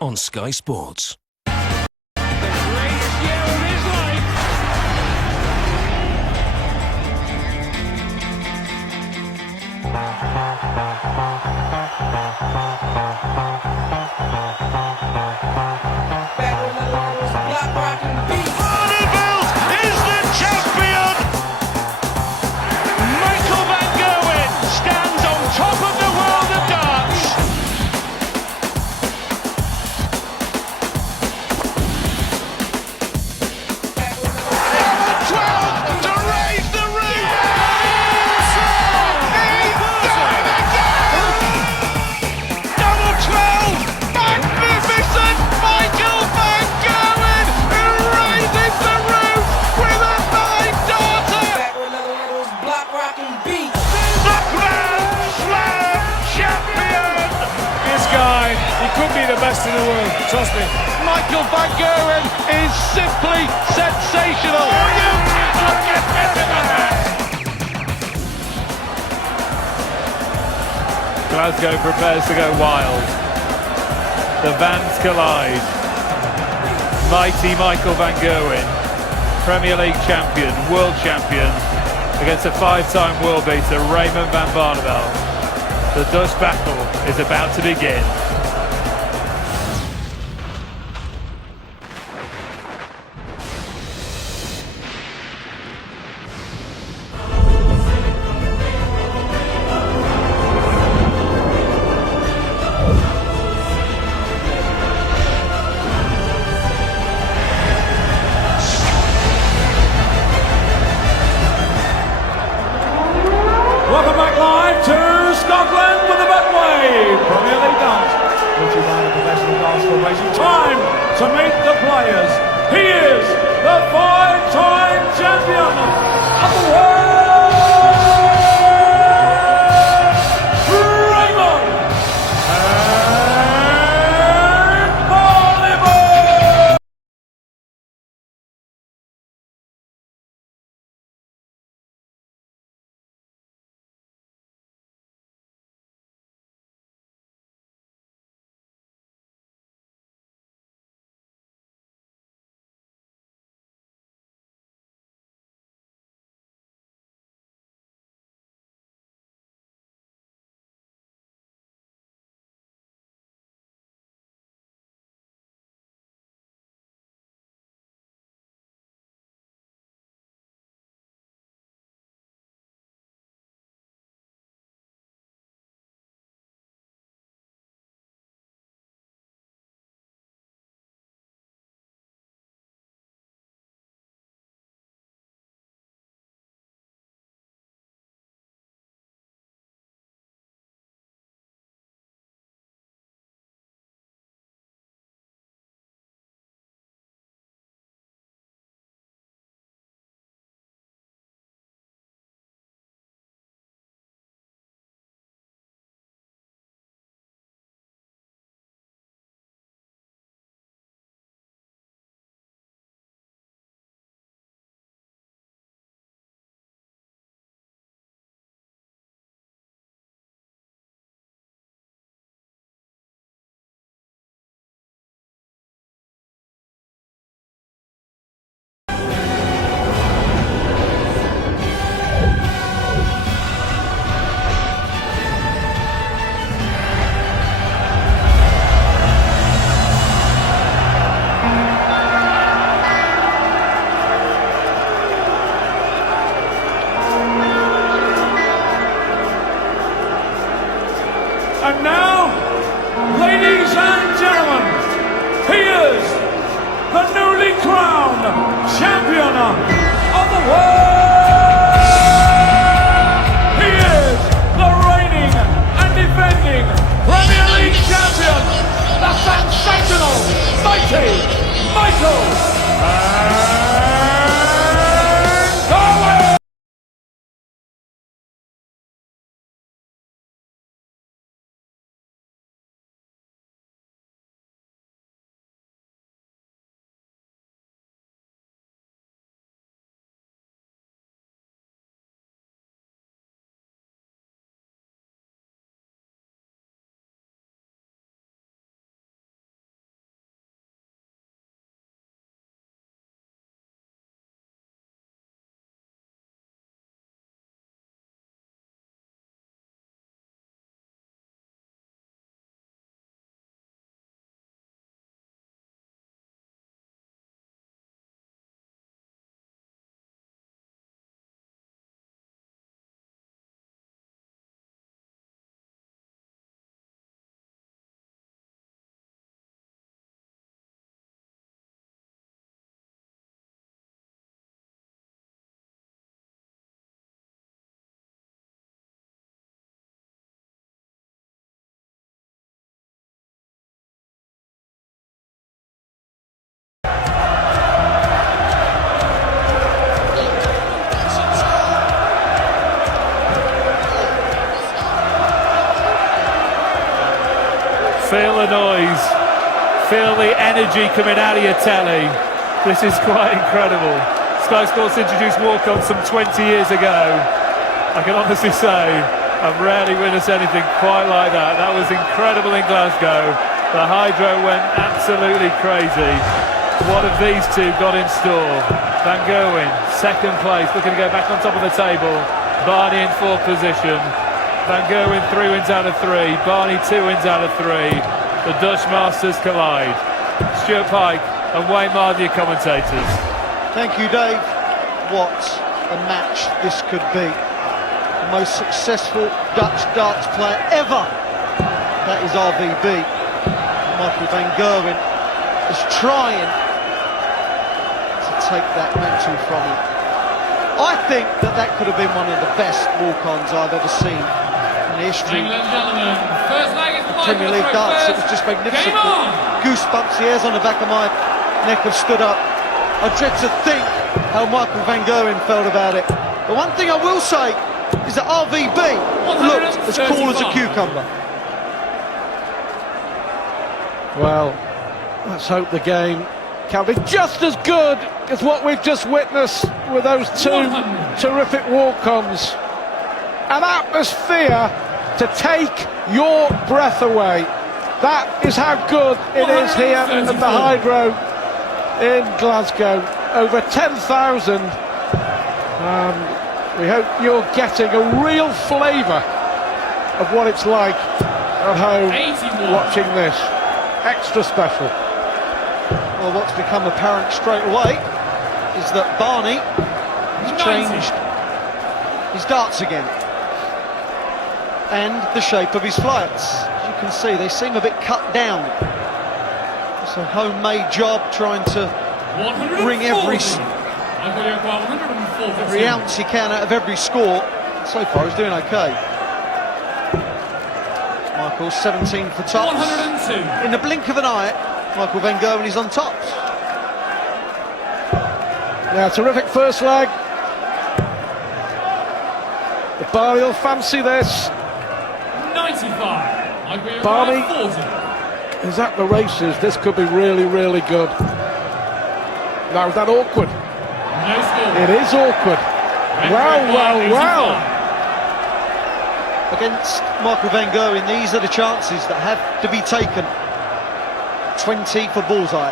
on Sky Sports. Barneveld is the champion! Michael van Gerwen stands on top of the world of darts! Number 12 to raise the roof! He's done it again! Number 12, magnificent Michael van Gerwen, who raises the roof with a 9-darter! The Grand Slam champion! This guy, he could be the best in the world, trust me. Michael van Gerwen is simply sensational! Glasgow prepares to go wild. The Vans collide. Mighty Michael van Gerwen, Premier League champion, world champion, against a 5-time world beater, Raymond van Barneveld. The Dutch battle is about to begin. Welcome back live to Scotland with the Betway Premier League dance. Which is a professional dance formation. Time to meet the players. He is the 5-time champion of the world. Feel the energy coming out of your telly. This is quite incredible. Sky Sports introduced walk-ons some 20 years ago. I can honestly say I've rarely witnessed anything quite like that. That was incredible in Glasgow. The hydro went absolutely crazy. What have these two got in store? Van Gerwen, second place, looking to go back on top of the table. Barney in fourth position. Van Gerwen 3 wins out of 3. Barney 2 wins out of 3. The Dutch masters collide. Stuart Pike and Wayne Mardy, your commentators. Thank you, Dave. What a match this could be. The most successful Dutch darts player ever. That is RVB. Michael van Gerwen is trying to take that mantle from him. I think that could have been one of the best walk-ons I've ever seen in the history of Premier League darts. It was just magnificent. Goosebumps, the hairs on the back of my neck have stood up. I dread to think how Michael van Gerwen felt about it. The one thing I will say is that RVB looked as cool as a cucumber. Well, let's hope the game can be just as good as what we've just witnessed with those two terrific walk-ons. An atmosphere to take your breath away. That is how good it is here at the Hydro in Glasgow. Over 10,000. We hope you're getting a real flavour of what it's like at home watching this. Extra special. Well, what's become apparent straight away is that Barney has changed his darts again and the shape of his flights. As you can see, they seem a bit cut down. It's a homemade job trying to wring every ounce he can out of every score. So far he's doing okay. Michael 17 for tops. 102. In the blink of an eye, Michael van Gerwen is on tops. Yeah, terrific first leg. The Barney will fancy this. 95. Barney is at the races. This could be really, really good. Now, is that awkward? No score. It is awkward. Wow. Against Michael van Gerwen, these are the chances that have to be taken. 20 for bullseye.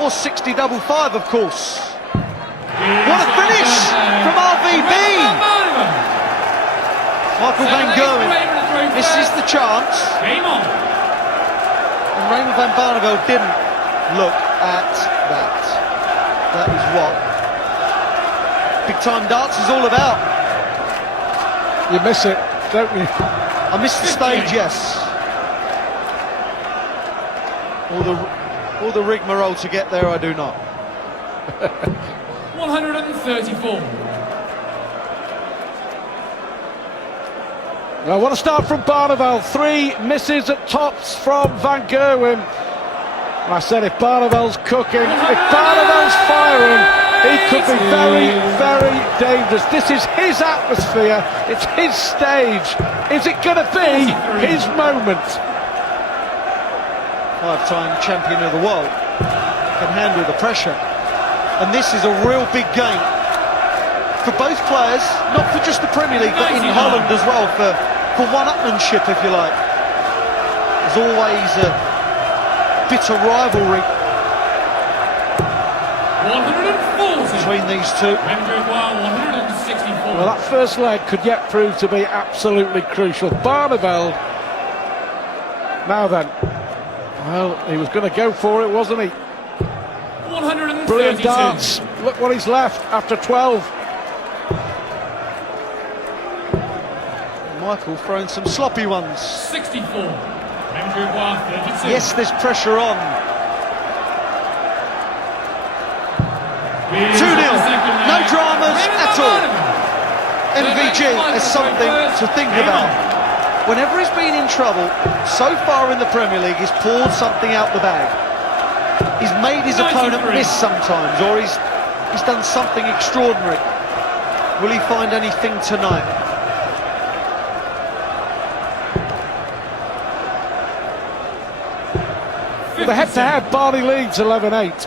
Or 60 double 5, of course. What a finish from RVB! Michael van Gerwen, this is the chance. And Raymond van Barneveld didn't look at that. That is what big time darts is all about. You miss it, don't you? I missed the stage, yes. All the rigmarole to get there, I do not. 134. I want to start from Barneveld. 3 misses at tops from Van Gerwen. And I said if Barneveld's cooking, if Barneveld's firing, he could be very, very dangerous. This is his atmosphere, it's his stage. Is it going to be his moment? 5-time champion of the world can handle the pressure. And this is a real big game for both players, not for just the Premier League, but in Holland as well, for one-upmanship, if you like. There's always a bitter rivalry 140 between these two. 164. Well, that first leg could yet prove to be absolutely crucial. Barneveld, now then, well, he was going to go for it, wasn't he? 132. Brilliant darts. Look what he's left after 12. Michael throwing some sloppy ones. 64. 32. Yes, there's pressure on. 2-0. No dramas at all. MVG has something to think about. Whenever he's been in trouble, so far in the Premier League, he's poured something out the bag. He's made his opponent miss sometimes, or he's done something extraordinary. Will he find anything tonight? The head-to-head, Barney leads 11-8.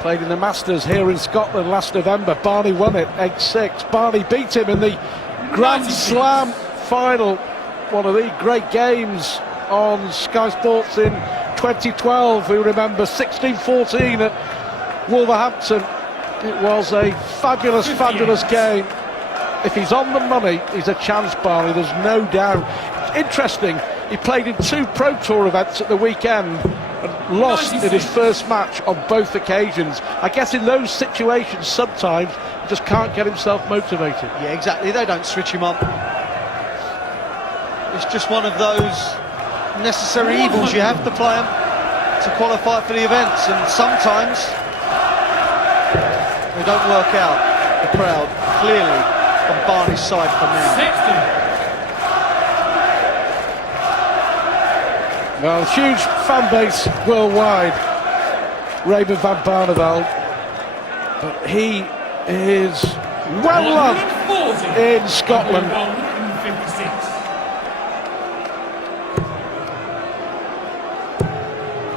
Played in the Masters here in Scotland last November. Barney won it 8-6. Barney beat him in the Grand Slam final. One of the great games on Sky Sports in 2012. We remember 16-14 at Wolverhampton. It was a fabulous, fabulous game. If he's on the money, he's a chance, Barney, there's no doubt. Interesting, he played in 2 Pro Tour events at the weekend and lost in his first match on both occasions. I guess in those situations, sometimes he just can't get himself motivated. Yeah, exactly, they don't switch him on. It's just one of those necessary evils. You have to play them to qualify for the events, and sometimes they don't work out. The crowd clearly on Barney's side for now. Well, huge fan base worldwide, Raymond van Barneveld, but he is well loved in Scotland.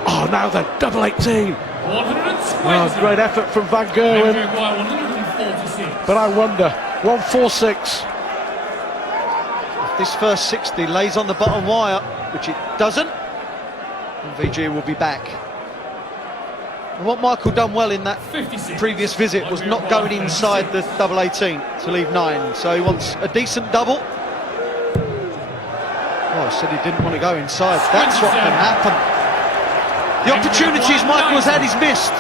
Oh, now the double 18. Oh, great effort from Van Gerwen. But I wonder, 146. If this first 60 lays on the bottom wire, which it doesn't, and VG will be back. And what Michael done well in that previous visit was not going inside the double 18 to leave 9. So he wants a decent double. Oh, I said he didn't want to go inside. That's what can happen. The opportunities Michael has had, he's missed.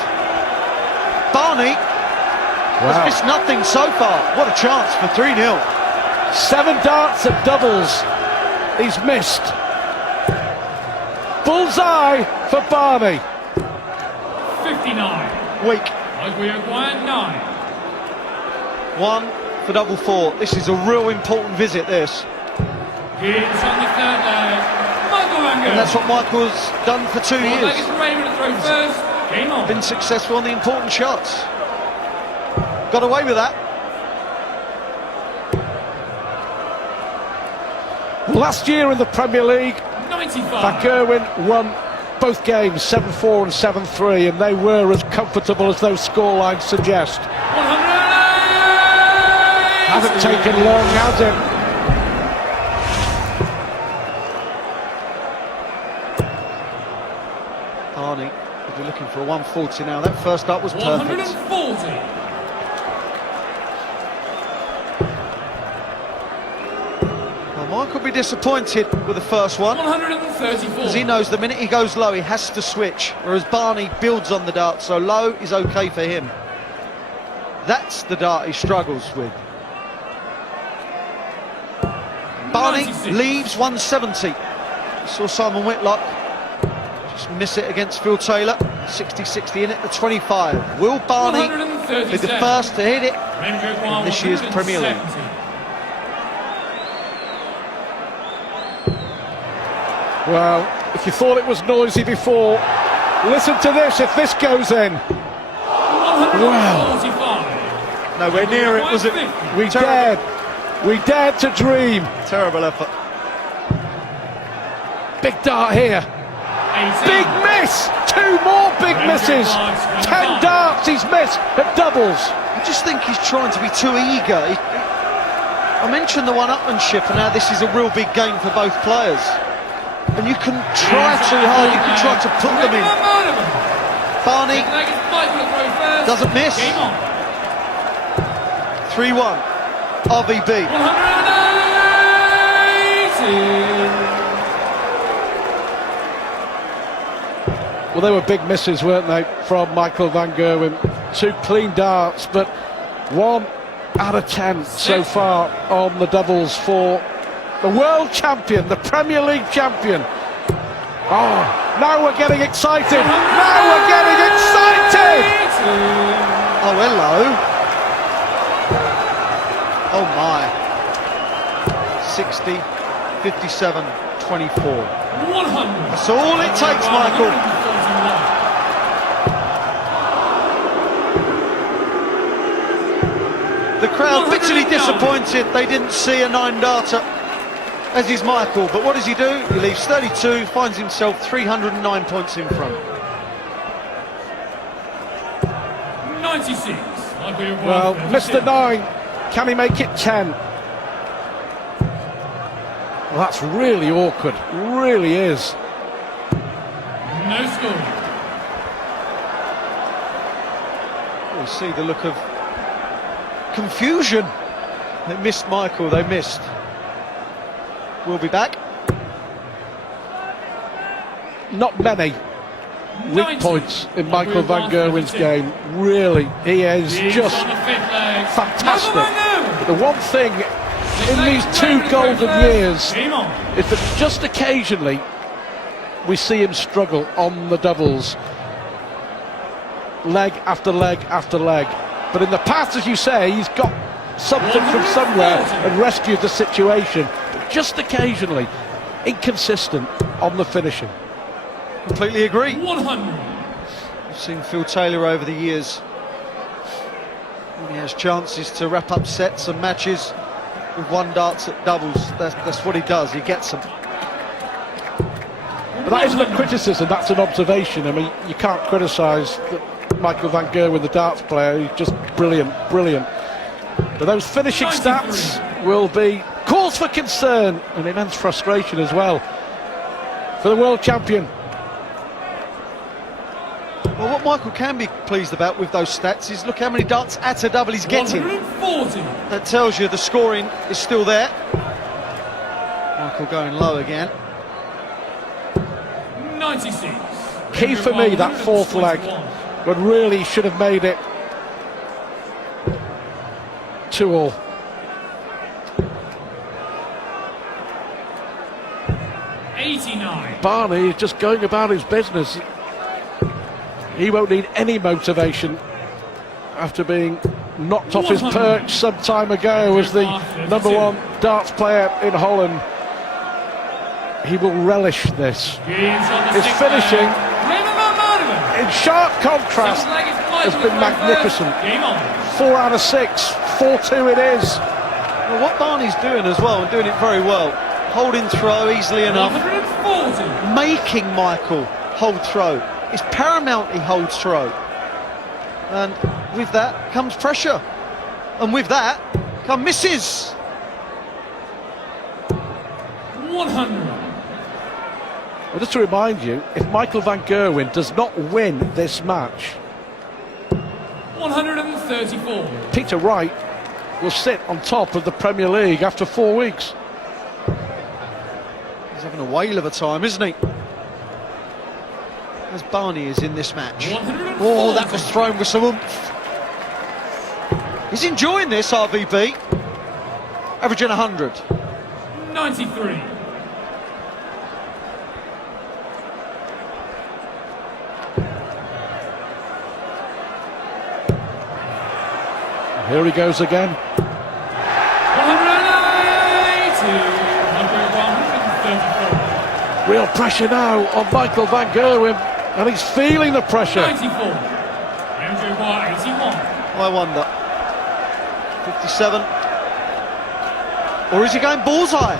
Barney has missed nothing so far. What a chance for 3-0. 7 darts at doubles. He's missed. Bullseye for Barney. 59. Weak. We acquired 9. 1 for double 4. This is a real important visit, this. It's on the third leg. Michael Van Gerwen. And that's what Michael's done for 2 years. Raymond to throw first. Game on. Been successful on the important shots. Got away with that. Last year in the Premier League, 95. Van Gerwen won both games, 7-4 and 7-3, and they were as comfortable as those scorelines suggest. 108. Hasn't taken long, has it? Barney will be looking for a 140 now. That first up was perfect. 140. Well, Mike will be disappointed with the first one, 134. because he knows the minute he goes low he has to switch, whereas Barney builds on the dart, so low is okay for him. That's the dart he struggles with. Barney 96. leaves 170. Saw Simon Whitlock just miss it against Phil Taylor. 60-60 in it, the 25. Will Barney be the first to hit it in this year's Premier League? Well, if you thought it was noisy before, listen to this if this goes in. Wow. 145. Nowhere near it, was it? We dared to dream. Terrible effort. Big dart here. 18. Big miss! 2 more big misses. 10 darts he's missed at doubles. I just think he's trying to be too eager. I mentioned the one-upmanship and how this is a real big game for both players. And you can try too hard, you can try to put them in. Barney doesn't miss. 3-1, RVB. 180. Well, they were big misses, weren't they, from Michael Van Gerwen. 2 clean darts, but 1 out of 10 so far on the doubles for the world champion, the Premier League champion. Oh, now we're getting excited. Now we're getting excited. Oh, hello. Oh my. 60, 57, 24. 100. That's all it takes, Michael. The crowd bitterly disappointed they didn't see a 9-darter. as is Michael, but what does he do? He leaves 32, finds himself 309 points in front. 96. Well, Mr. 9, can he make it 10? Well, that's really awkward, really is. No score. We see the look of confusion. They missed Michael, they missed. We'll be back. Not many weak 90. points in Michael Van Gerwen's game. Really, he is just On the fifth leg. fantastic. Michael Van Gerwen. The one thing in these two golden years Game on. is that just occasionally we see him struggle on the doubles, leg after leg after leg. But in the past, as you say, he's got something from somewhere and rescued the situation. But just occasionally, inconsistent on the finishing. Completely agree. 100. We've seen Phil Taylor over the years. When he has chances to wrap up sets and matches with one darts at doubles. That's what he does, he gets them. But that isn't a criticism, that's an observation. I mean, you can't criticise Michael Van Gerwen, the darts player. He's just brilliant, brilliant. But those finishing 93. stats will be cause for concern and immense frustration as well for the world champion. Well, what Michael can be pleased about with those stats is look how many darts at a double he's getting. 140. That tells you the scoring is still there. Michael going low again. 96. Key for me, that fourth leg, but really should have made it 2-all. Barney is just going about his business. He won't need any motivation after being knocked off his perch some time ago as the #1 darts player in Holland. He will relish this. His finishing, Raymond van Barneveld. in sharp contrast, has been magnificent. Game on. 4 out of 6, 4-2 it is. Well, what Barney's doing as well, and doing it very well, holding throw easily enough, 140. making Michael hold throw. It's paramount he holds throw. And with that comes pressure. And with that come misses. 100. Well, just to remind you, if Michael Van Gerwen does not win this match, 134. Peter Wright will sit on top of the Premier League after 4 weeks. He's having a whale of a time, isn't he? As Barney is in this match. 140. Oh, that was thrown with some oomph. He's enjoying this, RVB. Averaging 100. 93. Here he goes again. 134. Real pressure now on Michael Van Gerwen, and he's feeling the pressure. 94. Andrew White, 81. I wonder. 57. Or is he going bullseye?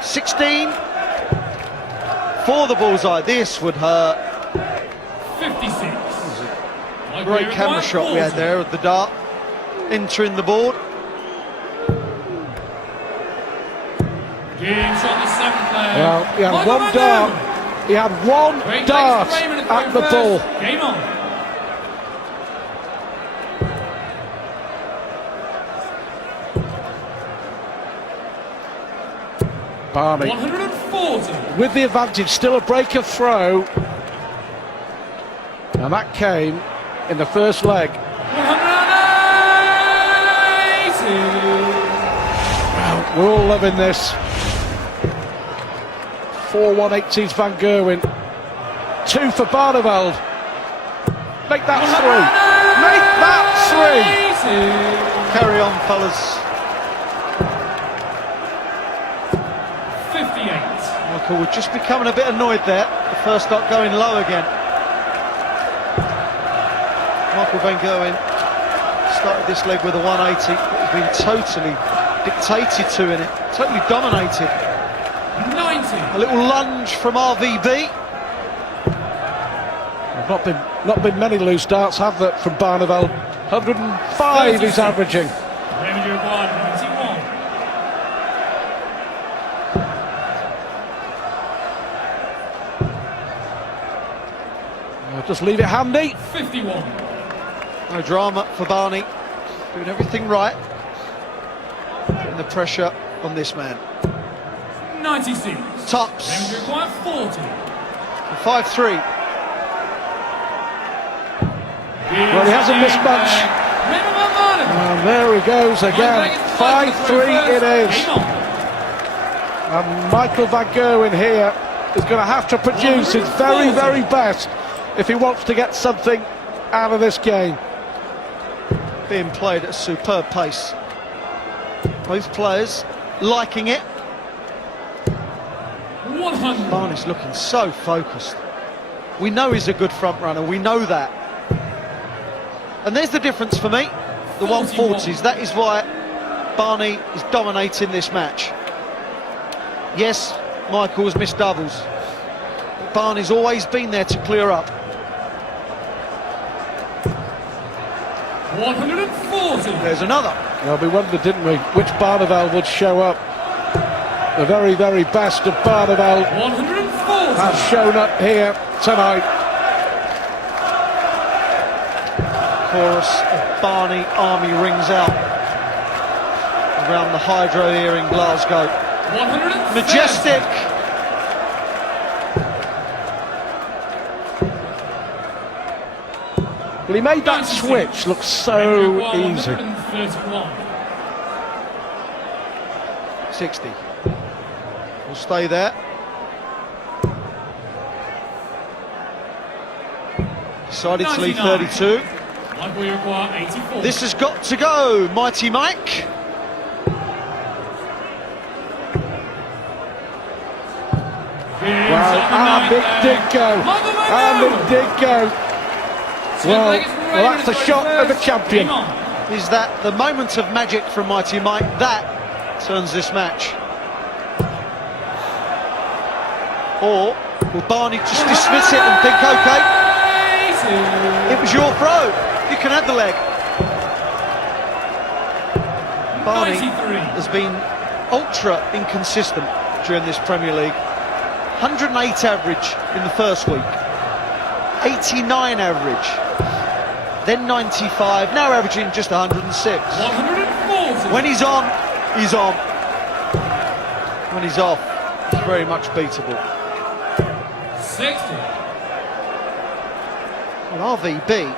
16. For the bullseye. This would hurt. 56. Great camera shot we had there of the dart entering the board. James on the 7th leg. Well, he had Michael one Van dart. Gerwen. He had one Great dart legs for Raymond at the ball. Game on. Barney 140. with the advantage, still a break of throw, and that came in the first leg. 180. We're all loving this. 4-1-18's Van Gerwen. 2 for Barneveld. Make that 3. Make that 3. Carry on, fellas. 58. Michael was just becoming a bit annoyed there. The first dot going low again. Michael Van Gerwen started this leg with a 180, but has been totally dictated to in it, totally dominated. 90. A little lunge from RVB. Not been many loose darts, have there, from Barneveld? 105 he's averaging. Raymond van Barneveld, 91. Just leave it handy. 51. No drama for Barney, doing everything right. Putting the pressure on this man. 96. Tops. Raymond van 40. 5-3. Well, he hasn't missed much. Raymond van Barneveld. And there he goes again. 5-3 it is. And Michael van Gerwen here is going to have to produce his very, very best if he wants to get something out of this game. Being played at a superb pace. Both players liking it. 100. Barney's looking so focused. We know he's a good front runner, we know that. And there's the difference for me, the 140s. That is why Barney is dominating this match. Yes, Michael's missed doubles, but Barney's always been there to clear up. 140. There's another. Well, we wondered, didn't we, which Barneveld would show up. The very, very best of Barneveld 140. has shown up here tonight. Chorus of Barney Army rings out around the Hydro here in Glasgow. 130. Majestic. Well, he made that switch look so easy. 131. 60. We'll stay there. Decided to leave 32. Michael, you require 84. This has got to go, Mighty Mike. Well, and it did go. And it did go. Well, that's the shot of a champion. Is that the moment of magic from Mighty Mike that turns this match? Or will Barney just dismiss it and think, okay, it was your throw, you can have the leg? Barney 93. has been ultra inconsistent during this Premier League. 108 average in the first week, 89 average, then 95, now averaging just 106. 140. When he's on, he's on. When he's off, he's very much beatable. 60. Well, RVB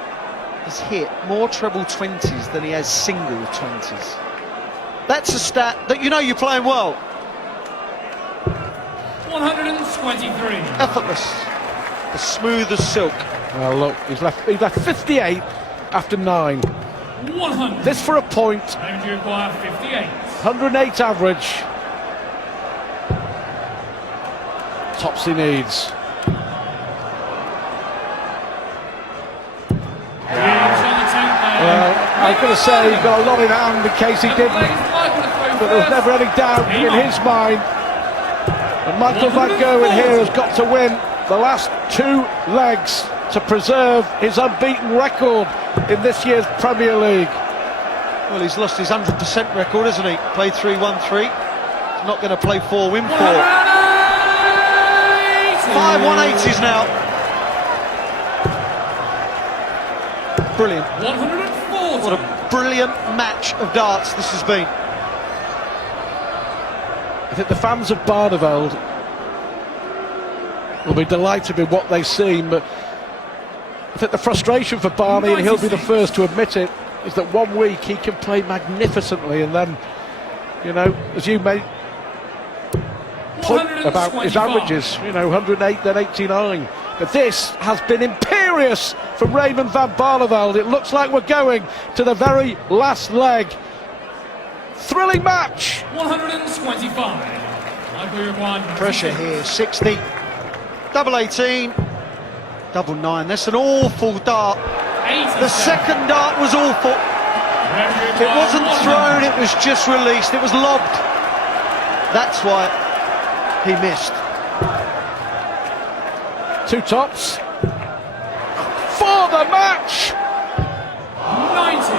has hit more treble 20s than he has single 20s. That's a stat that you know you're playing well. 123. Effortless, as smooth as silk. Well, look, he's left 58 after 9. 100. This for a point. And you require 58. 108 average. Tops he needs. Well, I was going to say he got a lot in hand in case he didn't, but there was never any doubt in his mind. And Michael van Gerwen here has got to win the last 2 legs to preserve his unbeaten record in this year's Premier League. Well, he's lost his 100% record, hasn't he? Played 3-1-3. He's not going to play 4, win 4. 5 180s now. Brilliant. 140. What a brilliant match of darts this has been. I think the fans of Barneveld will be delighted with what they've seen, but I think the frustration for Barney, and he'll be the first to admit it, is that 1 week he can play magnificently and then, you know, as you made point about his averages, you know, 108 then 89. But this has been imperious from Raymond van Barneveld. It looks like we're going to the very last leg. Thrilling match. 125. Pressure here, 60. Double 18. Double 9. That's an awful dart. 87. The second dart was awful. It wasn't thrown, it was just released, it was lobbed. That's why he missed. Two tops for the match. 90.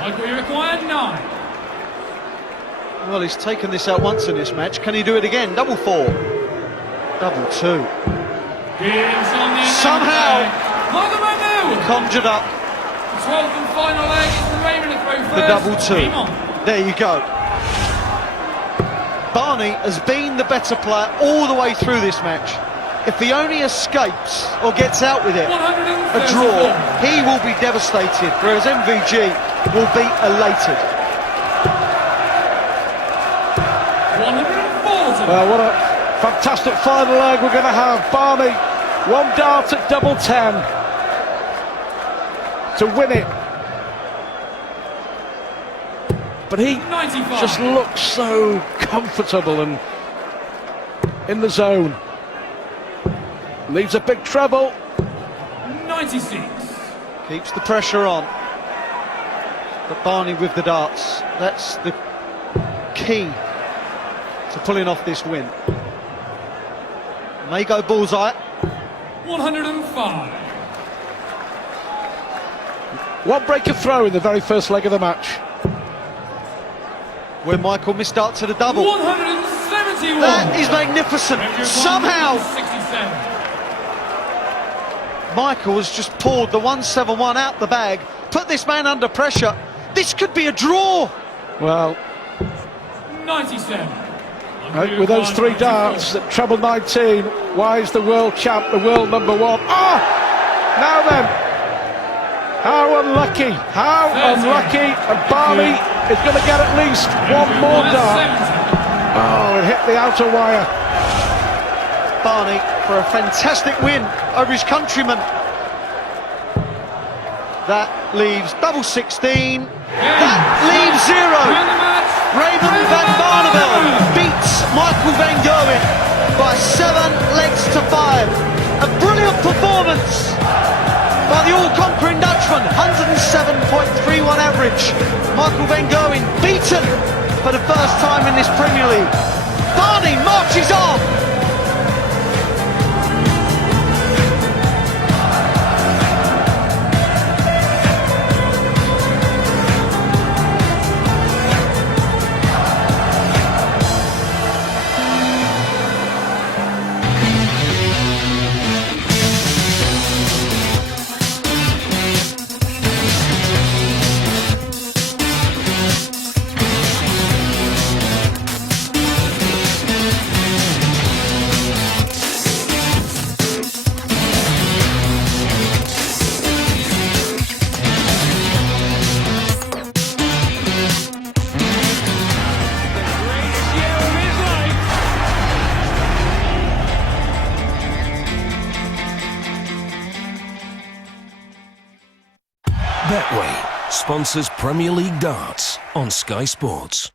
Michael, you require 9. Well, he's taken this out once in this match. Can he do it again? Double 4. Double 2. Somehow conjured up 12th and final leg is from Raymond to throw first. the double 2. Game on. There you go. Barney has been the better player all the way through this match. If he only escapes or gets out with it, a draw, he will be devastated, whereas MVG will be elated. 140. Well, what a fantastic final leg we're going to have. Barney, one dart at double 10 to win it. But he 95. just looks so comfortable and in the zone. Leaves a big treble. 96. Keeps the pressure on. But Barney with the darts. That's the key to pulling off this win. May go bullseye. 105. One breaker throw in the very first leg of the match. Where Michael missed out to the double. 171. That is magnificent. Somehow 167. Michael has just pulled the 171 out the bag, put this man under pressure. This could be a draw. Well, 97. with those three darts at treble 19, why is the world champ the world number 1? Oh! Now then, how unlucky, how unlucky, and Barney is going to get at least one more dart. Oh, it hit the outer wire. Barney for a fantastic win over his countryman. That leaves double 16. That leaves 0. Raymond van Barneveld beats Michael van Gerwen by 7 legs to 5. A brilliant performance by the all-conquering Dutchman. 107.31 average. Michael van Gerwen beaten for the first time in this Premier League. Barney marches on. Betway sponsors Premier League darts on Sky Sports.